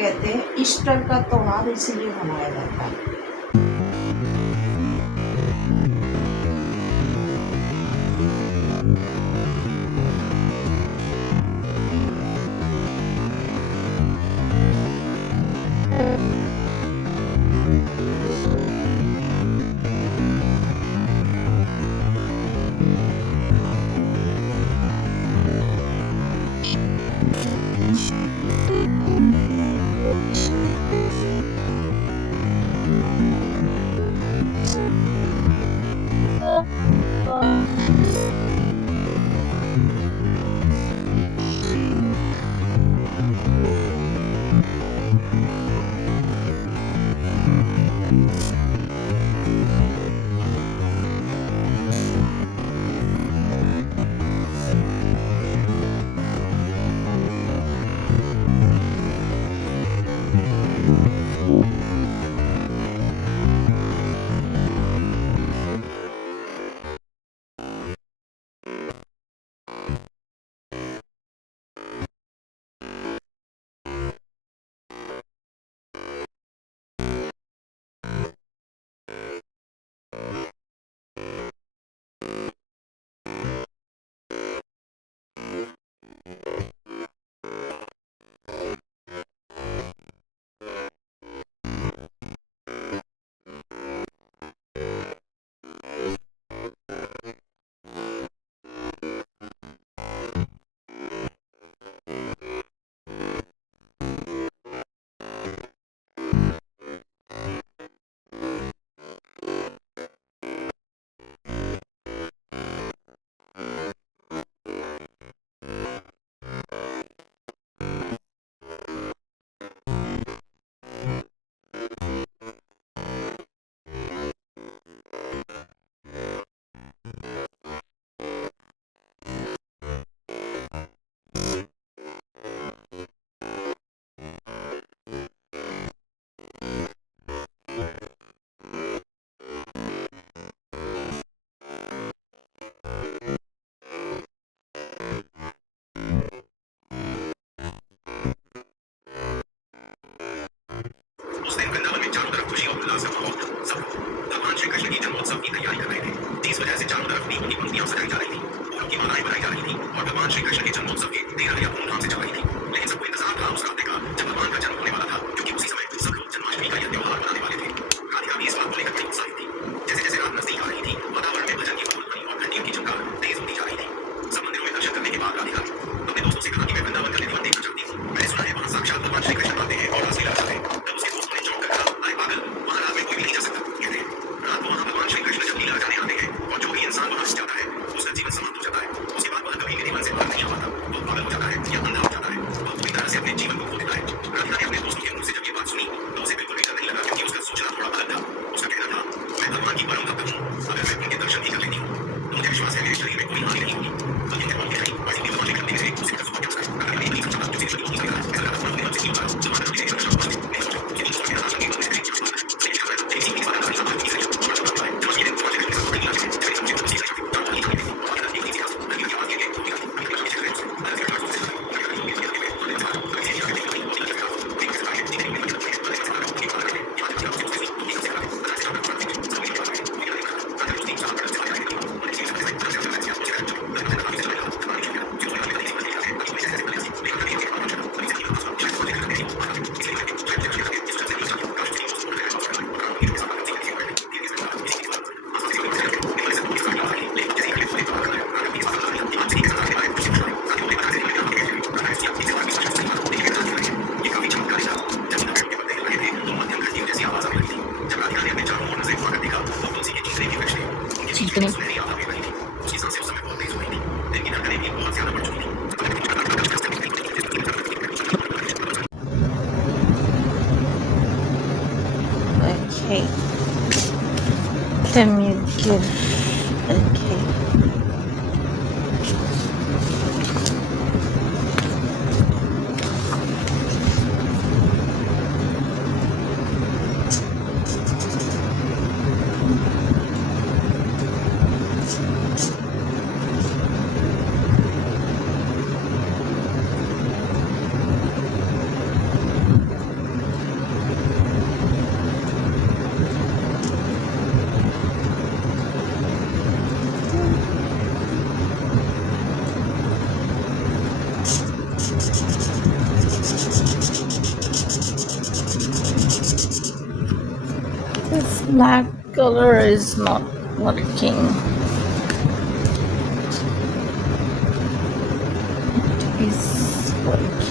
कहते हैं ईस्टर का त्योहार इसीलिए मनाया जाता है। उस दिन वृंदावन में चारों तरफ खुशी और उल्लास का माहौल था। सब लोग भगवान श्री कृष्ण की जन्मोत्सव की तैयारी कर रहे थे। जिस वजह से चारों तरफ दीपों की पंक्तियां सजाई जा रही थी, फूलों की मालाएं बनाई जा रही थी और भगवान श्री कृष्ण के जन्मोत्सव की तैयारियां धूमधाम से चल रही थी। लेकिन सबको इंतजार था उस रात का जब भगवान का जन्म होने वाला था, क्योंकि उसी समय सब लोग जन्माष्टमी का यह त्योहार मनाने वाले थे। राधिका भी इस बात को लेकर बड़ी उत्साहित थी। जैसे जैसे रात नजदीक आ रही थी, वातावरण में भजन की माहौल ध्वनि और घंटियों की झनकार तेज होती जा रही थी। सब मंदिरों में दर्शन करने के बाद राधिका ने अपने दोस्तों से कहा कि वे वृंदावन का निधिवन देखना चाहती थी। मैंने सुना है वहां साक्षात भगवान श्री कृष्ण आते हैं और रासलीला रचाते हैं। तब उसके दोस्तों ने चौंक कर कहा, अरे पागल, वहां रात में कोई भी नहीं जा सकता। कहते हैं रात को वहां भगवान श्री कृष्ण जब लीला रचाने आते हैं और जो भी इंसान वहां जाता है उसका जीवन समाप्त हो जाता है। उसके बाद वह कभी निधिवन से बाहर नहीं आ पाता। वो पागल हो जाता है या अंधा हो जाता है। वो पूरी तरह से अपने जीवन को खो देता है। राधिका ने अपने दोस्तों के मुंह से जब ये बात सुनी तो उसे बिल्कुल भी डर नहीं लगा, क्योंकि उसका सोचना थोड़ा अलग था। उसका कहना था, मैं भगवान की परम भक्त हूँ। अगर मैं उनके दर्शन भी कर लेती हूँ तो मुझे विश्वास है मेरे शरीर में कोई हानि नहीं होगी। बल्कि मैं भगवान के नहीं, बस इनके भगवान के करने से उसे मेरा सुख क्या है। अगर मैं नहीं समझा जो चीज नहीं कर रहा है, ऐसा लगा अपने हमसे नहीं होता है। तो मात्र मेरे रक्षा नहीं समझो कि नहीं सोच मेरा आशा नहीं बने नहीं समझ पाता। सही कह रहा है। एक चीज बात नहीं समझ नहीं सही और समझ पाए। जो चीजें समझ नहीं समझ नहीं आती जब मुझे समझ नहीं आती तो नहीं आती और एक चीज है नहीं की आवाज के लिए तो नहीं आती। अगर मुझे है अगर मैं सोच से Okay, let me give. Okay. Black color is not working. It is working.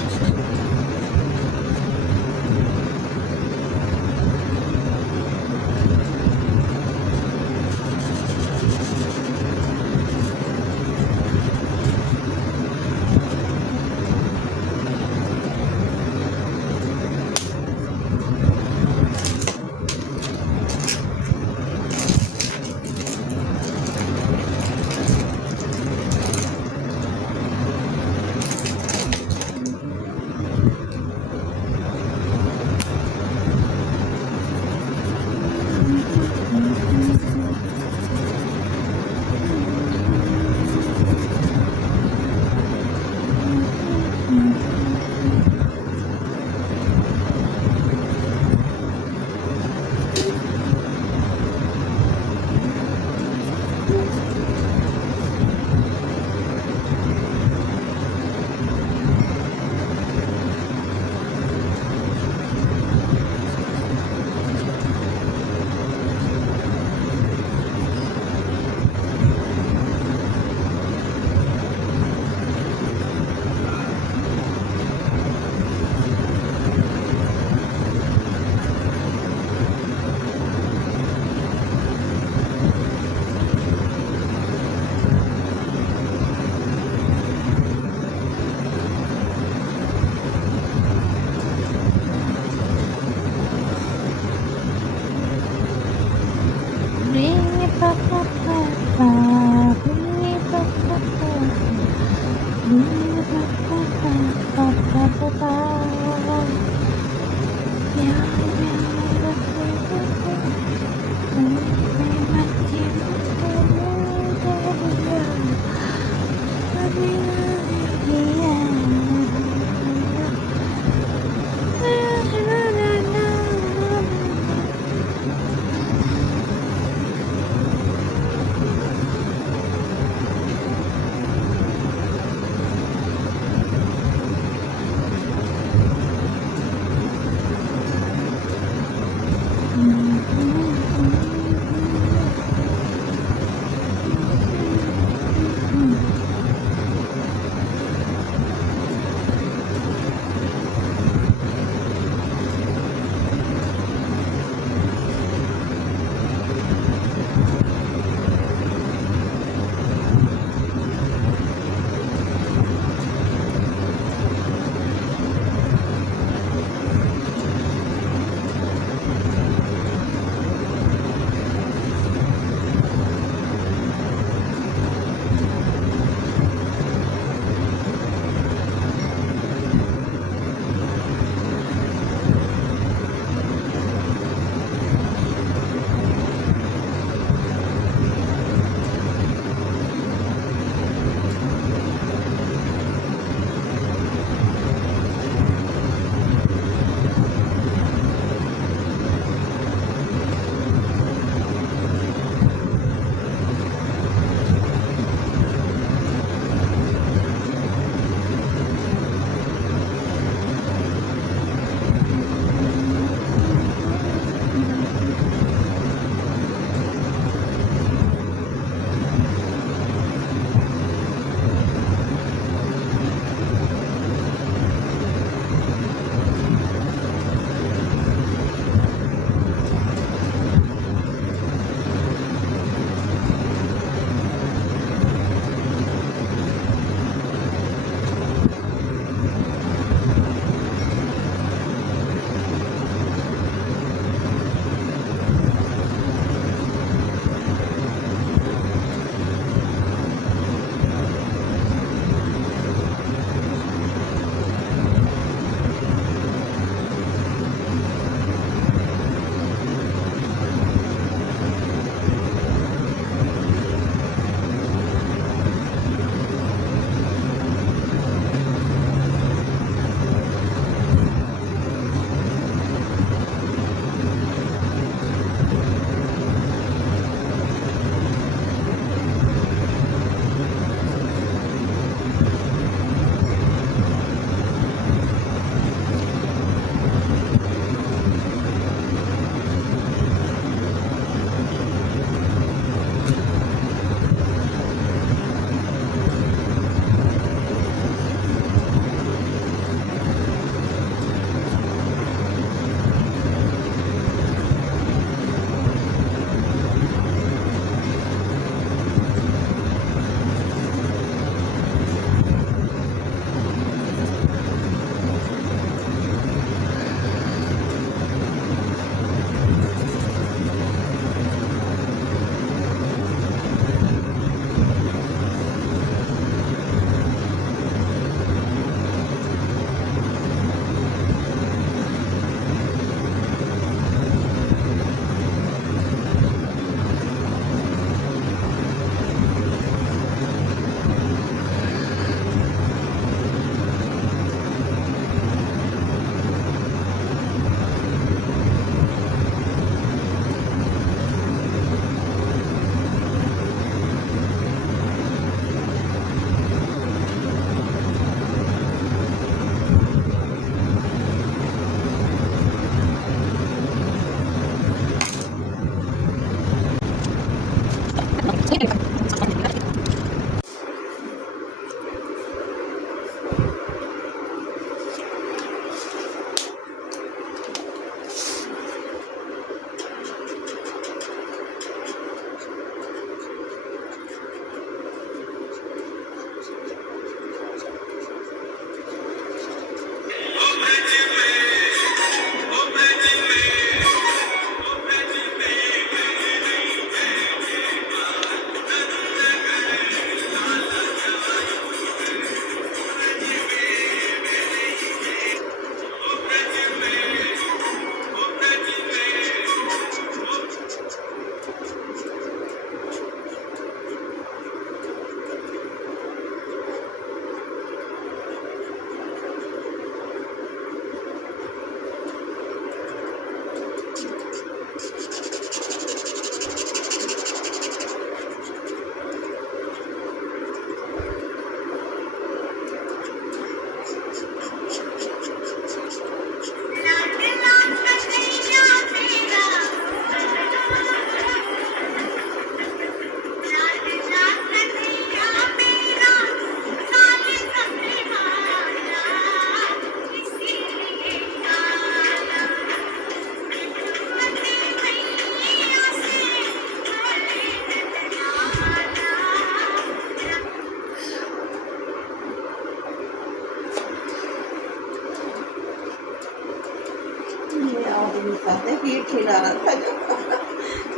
आदमी था, देख ये खिला रहा था जो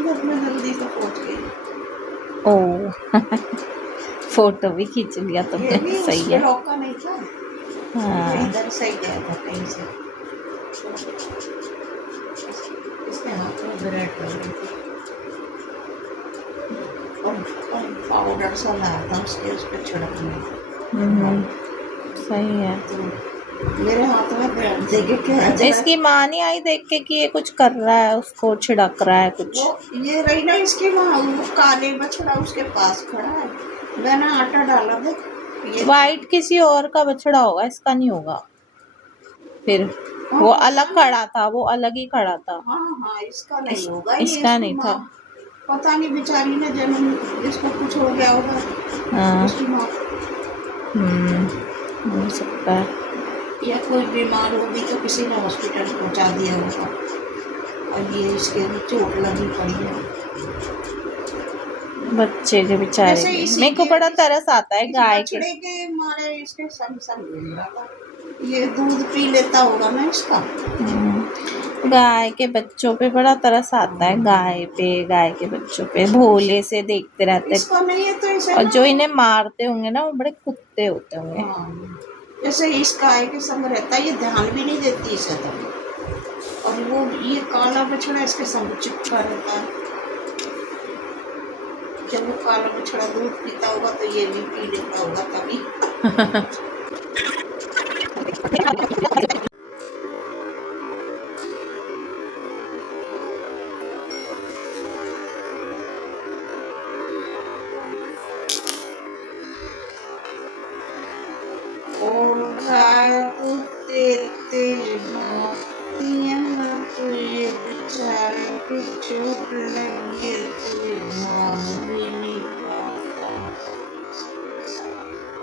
घर में जल्दी से पहुंच गई। ओ फोटो भी खींच लिया ये तुमने, भी सही उसके है। रोका नहीं था, ये हाँ इधर से गया था कहीं से। इसके हाथ में ब्रेड लगी थी और पाउडर सा लाया था उसके उस पर छिड़कने। सही है। तो मेरे हाथ में ब्रेड देके क्या इसकी माँ नहीं आई देख के कि ये कुछ कर रहा है, उसको छिड़क रहा है कुछ। वो ये रही ना इसके वहाँ, वो काले बछड़ा उसके पास खड़ा है, मैंने आटा डाला देख ये। वाइट किसी और का बछड़ा होगा, इसका नहीं होगा। फिर हाँ, वो पता अलग नहीं। खड़ा था, वो अलग ही खड़ा था। हाँ हाँ, इसका नहीं होगा ये, इसका इसकी नहीं माँ। था। पता नहीं बेचारी ने जन्म, इसको कुछ हो गया होगा हाँ इसकी माँ, हो सकता है। या कोई बीमार होगी तो किसी ने हॉस्पिटल पहुंचा दिया होगा और ये इसके चोट लगी पड़ी है। बच्चे के बेचारे जैसे के, इसी मेरे को के बड़ा तरस आता है इस गाय के। बछड़े के मारे इसके संग संग मिल रहा था, ये दूध पी लेता होगा ना इसका। गाय के बच्चों पे बड़ा तरस आता है, गाय पे, गाय के बच्चों पे भोले से देखते रहते हैं। इसका नहीं है तो इसे और ना, जो इन्हें मारते होंगे ना, वो बड़े कुत्ते होते होंगे। हाँ, जैसे इस गाय के संग रहता है, ये ध्यान भी नहीं देती इसे तो। और वो ये काला बछड़ा इसके संग चिपका रहता है, जब वो काला बछड़ा दूध पीता होगा तो ये भी पी लेता होगा तभी। और गाय कुत्ते तेरे मोतियाँ तुझे बेचारे की चोट लगी तुझे मान भी नहीं पाता,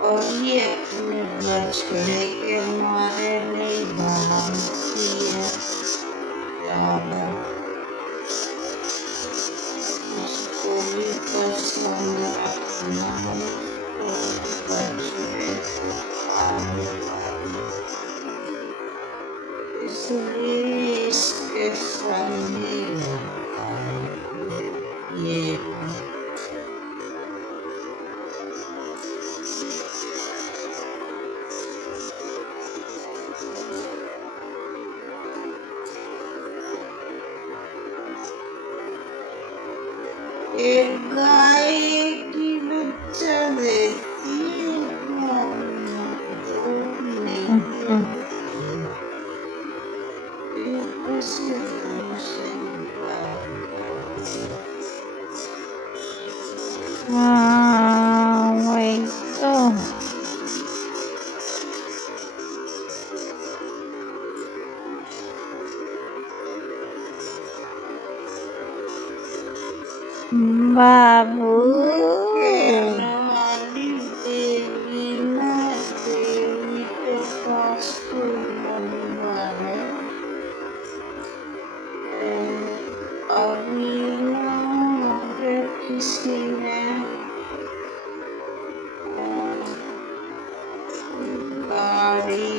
और ये अपने बछड़े के मारे नहीं भागती है ज्यादा, उसको भी पसंद अपना बछड़े को खाने वाली, इसलिए इसके सामने ये एक गाय की बच्चा देती हाँ वही तो। बाबू किसी ने गाड़ी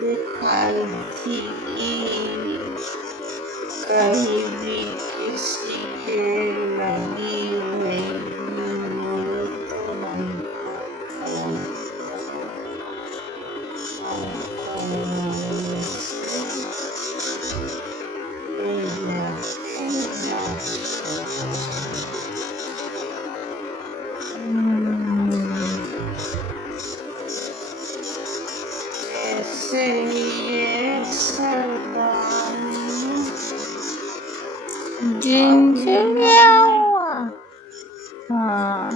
दिखाई थी कहीं भी किसी के लगी हुई तो नहीं। ऐसे ही एक सरदार जिनसे क्या हुआ? हाँ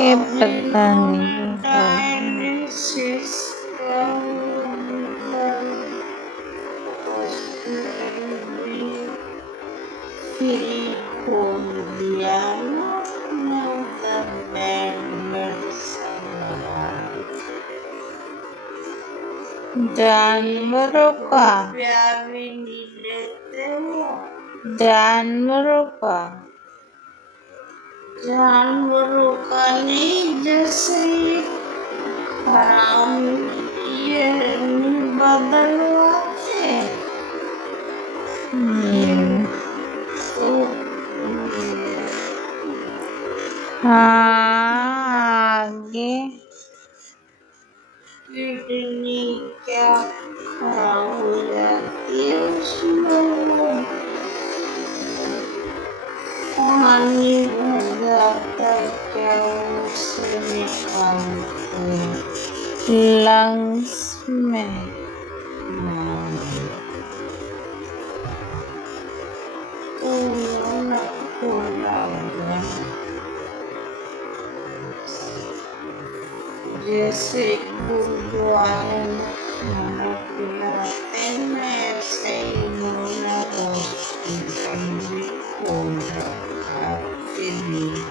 ये पता नहीं। डायलिसिस फिर खोल दिया जानवरों का, प्यार भी नहीं लेते हो, जानवरों का। जानवरों का नहीं, जैसे हराम ये निभा बादल आए। तो हाँ आगे किडनी क्या खराब हो जाती है उसमें, पानी भर जाता है क्या उससे निकालते हैं। लंग्स में। उन्होंने खोला है। जैसे गुरुद्वारे में खाना खिलाते हैं ऐसे ही इन्होंने हॉस्पिटल भी खोल रखा है उसके लिए।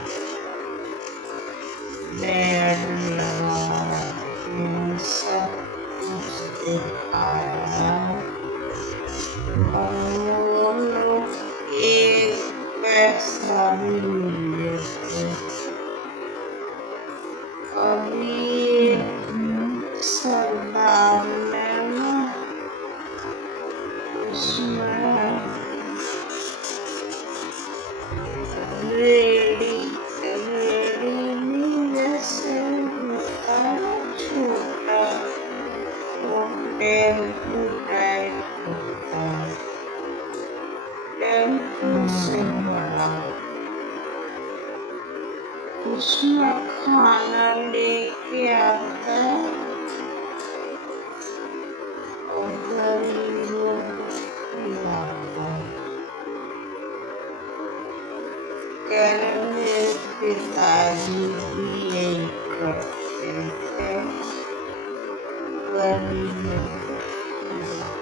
बेड लगाया है, सब कुछ दिखाया है। और वो लोग एक पैसा भी नहीं लेते। अभी सरदार ने ना उसमें रेडी रेडी नहीं, जैसे होता है छोटा वो टेम्पू टाइप होता है, टेम्पू से बड़ा, उसमें खाना लेके आता है और गरीबों को खिलाता है। कह रहे मेरे पिताजी भी यही करते थे, गरीबों को खिलाते।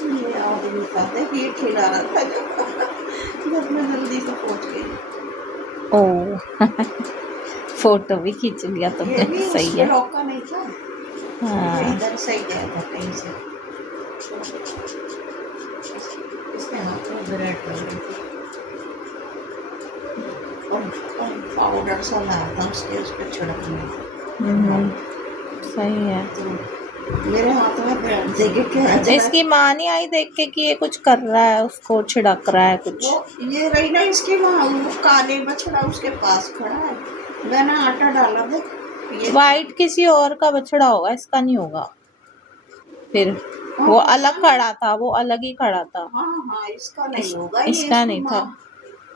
ये आदमी कहते हैं ये खिला रहा था जब मैं जल्दी से पहुंच गई। ओ फोटो भी खींच लिया ये तुमने, भी सही उसमें है। रोका नहीं था, हाँ इधर से ही गया था कहीं से। इसके हाथ में ब्रेड पड़ रही थी और पाउडर सा लाया था उसके उस पर छिड़कने। सही है। तो मेरे हाथ में ब्रेड देखे क्या इसकी माँ नहीं आई देख के कि ये कुछ कर रहा है, उसको छिड़क रहा है कुछ। वो ये रही ना इसके वहाँ, वो काले बछड़ा उसके पास खड़ा है, मैंने आटा डाला देख ये। वाइट किसी और का बछड़ा होगा, इसका नहीं होगा। फिर वो अलग खड़ा था, वो अलग ही खड़ा था। हाँ हाँ इसका नहीं होगा, ये इसका नहीं इसकी था। माँ,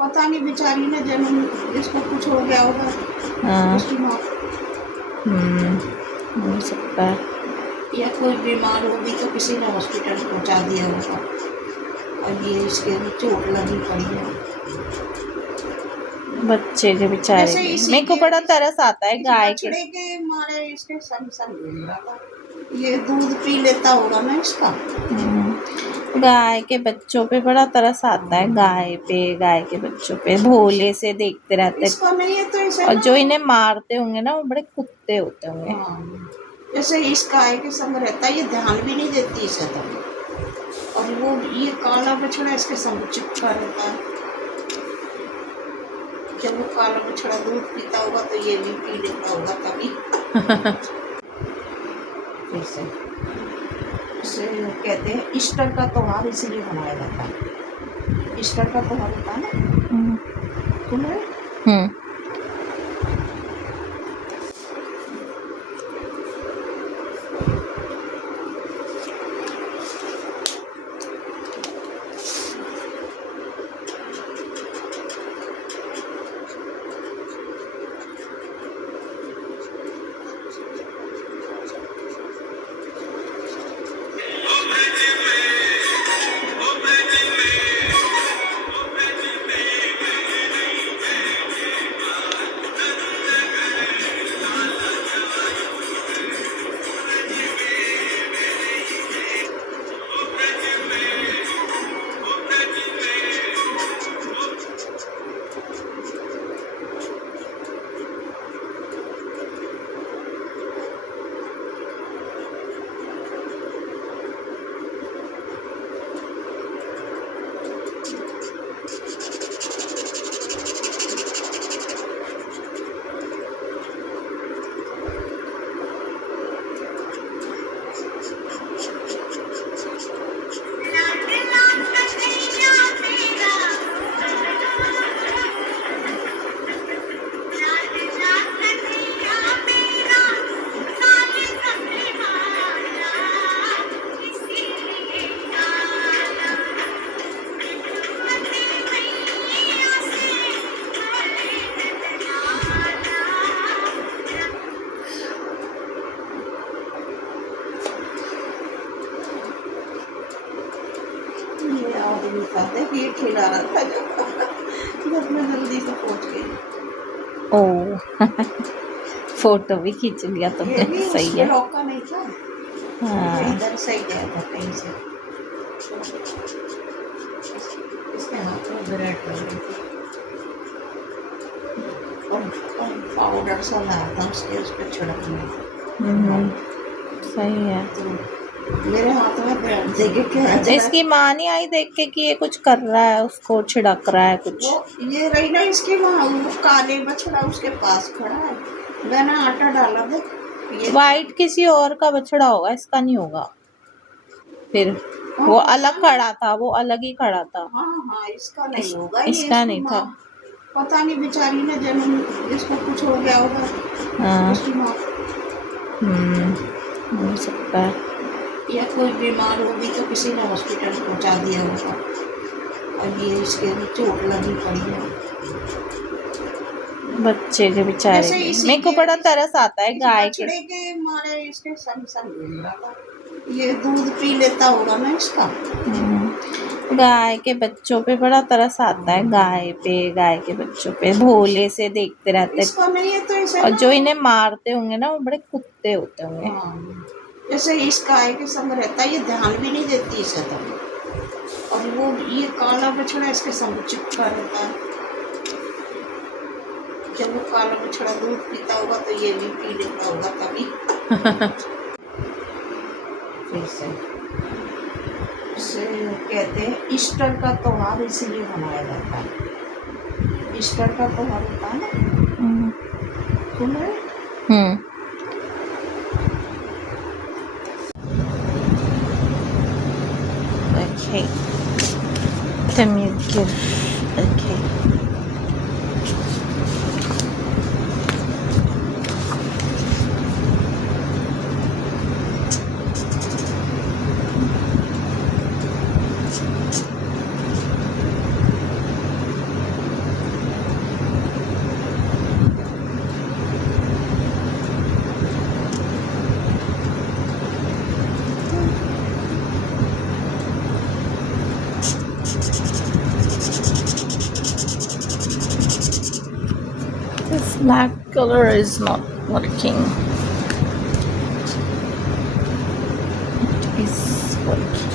पता नहीं बेचारी ने जन्म, इसको कुछ हो गया होगा हाँ उसकी माँ, हो सकता है। या कोई बीमार होगी तो किसी ने हॉस्पिटल पहुंचा दिया होगा और ये इसके चोट लगी पड़ी है। बच्चे के बेचारे जैसे के। इसी मेरे को के- बड़ा तरस आता है इस गाय के। बछड़े के मारे इसके संग संग घूम रहा था। ये दूध पी लेता होगा ना इसका। गाय के बच्चों पे बड़ा तरस आता है, गाय के बच्चों पे भोले से देखते रहते। इसका नहीं है तो इसे और ना- जो इन्हें मारते होंगे ना वो बड़े कुत्ते होते होंगे। हाँ, जैसे इस गाय के संग रहता है, ये ध्यान भी नहीं देती इसे तो। और वो ये काला बछड़ा इसके संग चिपका रहता है। जब वो काला बछड़ा दूध पीता होगा तो ये भी पी लेता होगा तभी। फिर से कहते हैं ईस्टर का त्योहार इसीलिए मनाया जाता है। ईस्टर का त्योहार होता है ना तुम्हें। हम्म। ये आदमी था ये खिला रहा था जब मैं जल्दी से पहुंच गई। ओ फोटो भी खींच लिया ये तुमने, भी सही उसमें है। रोका नहीं था। हाँ। ये इधर से ही गया था कहीं से। इसके हाथ में ब्रेड लग रही थी और पाउडर सा लाया था उसके उस पर छिड़कने। सही है। तो मेरे हाथ में ब्रेड देके क्या इसकी माँ नहीं आई देख के कि ये कुछ कर रहा है, उसको छिड़क रहा है कुछ। वो ये रही ना इसके वहाँ वो काले बछड़ा उसके पास खड़ा है। मैंने आटा डाला था ये वाइट किसी और का बछड़ा होगा, इसका नहीं होगा। फिर हाँ, वो पता अलग नहीं। खड़ा था, वो अलग ही खड़ा था। हाँ हाँ इसका नहीं होगा ये इसका इसकी नहीं था। माँ- पता नहीं बेचारी ने जन्म इसको कुछ हो गया होगा। हाँ। उसकी माँ हो सकता है। या कोई बीमार होगी तो किसी ने हॉस्पिटल पहुंचा दिया होगा और ये इसके चोट लगी पड़ी है। बच्चे के बेचारे जैसे के। इसी मेरे को के- बड़ा तरस आता है इस गाय के। बछड़े के मारे इसके संग संग घूम रहा था। ये दूध पी लेता होगा ना इसका। गाय के बच्चों पे बड़ा तरस आता है, गाय के बच्चों पे भोले से देखते रहते। इसका नहीं है तो इसे और ना- जो इन्हें मारते होंगे ना वो बड़े कुत्ते होते होंगे। हाँ, जैसे इस गाय के संग रहता है, ये ध्यान भी नहीं देती इसे तो। और वो ये काला बछड़ा इसके संग चिपका रहता है। जब वो काला बछड़ा दूध पीता होगा तो ये भी पी लेता होगा तभी। फिर से कहते हैं ईस्टर का त्योहार इसीलिए मनाया जाता है। ईस्टर का त्योहार होता है ना तुम्हें। Okay. Then you give. Okay. Black color is not working. Is working.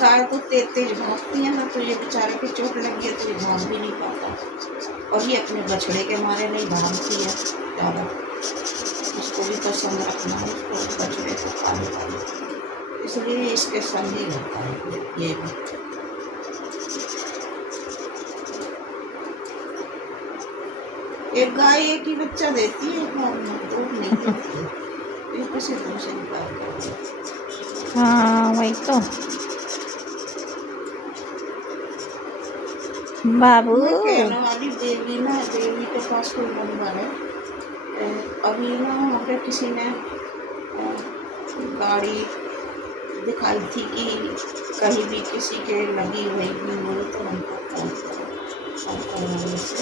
गाय तो तेज तेज भागती है ना, तो ये बेचारे की चोट लगी है तो ये भाग भी नहीं पाता। और ये अपने बछड़े के मारे नहीं भागती है ज़्यादा, उसको भी पसंद रखना है, उसको बछड़े को खाने वाले, इसलिए इसके संग ही होता है ये भी। एक गाय एक ही बच्चा देती है, दो नहीं देती, ये कैसे दूसरे निकाल कर। हाँ वही तो। बाबू मैं कहने वाली देवी ना, देवी के पास कोई नंबर है। अभी ना वहाँ पे किसी ने गाड़ी दिखाई थी कि कहीं भी किसी के लगी हुई भी हो तो हमको फोन करो, हमको वहाँ से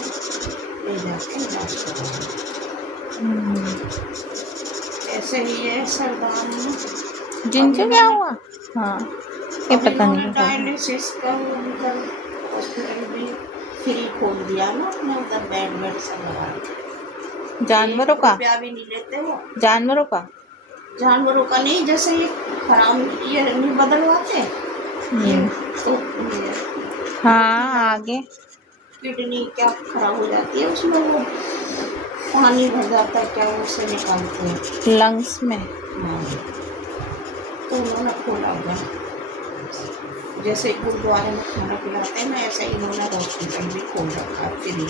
ले जाके इलाज करवाओ। ऐसे ही है सरदार में। जिनसे क्या हुआ? हाँ ये अभी पता उन्होंने नहीं। डायलिसिस का उनका हॉस्पिटल भी फ्री खोल दिया ना अपना, उधर बेड वेड सब लगा के। जानवरों का? रुपया भी नहीं लेते वो। जानवरों का? जानवरों का नहीं, जैसे ये खराब ये नहीं बदलवाते ये, तो ये हाँ आगे किडनी क्या खराब हो जाती है, उसमें वो पानी भर जाता है क्या, वो उसे निकालते हैं लंग्स में। हाँ, तो उन्होंने खोला हुआ, जैसे गुरुद्वारे में खाना खिलाते हैं ना, ऐसे ही इन्होंने हॉस्पिटल भी खोल रखा है, फ्री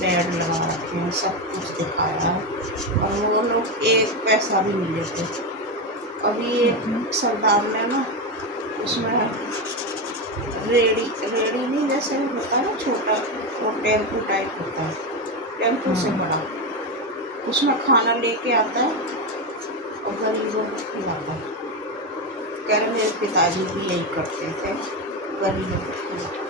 बेड लगा रखे हैं, सब कुछ दिखाया है, और वो लोग एक पैसा भी नहीं लेते। अभी एक सरदार ने ना उसमें रेड़ी रेड़ी नहीं, जैसे होता है ना छोटा, वो टेम्पू टाइप होता है, टेम्पू से बड़ा, उसमें खाना लेके आता है और गरीबों को खिलाता है। कह रहे मेरे पिताजी भी यही करते थे, गरीबों को खिलाते।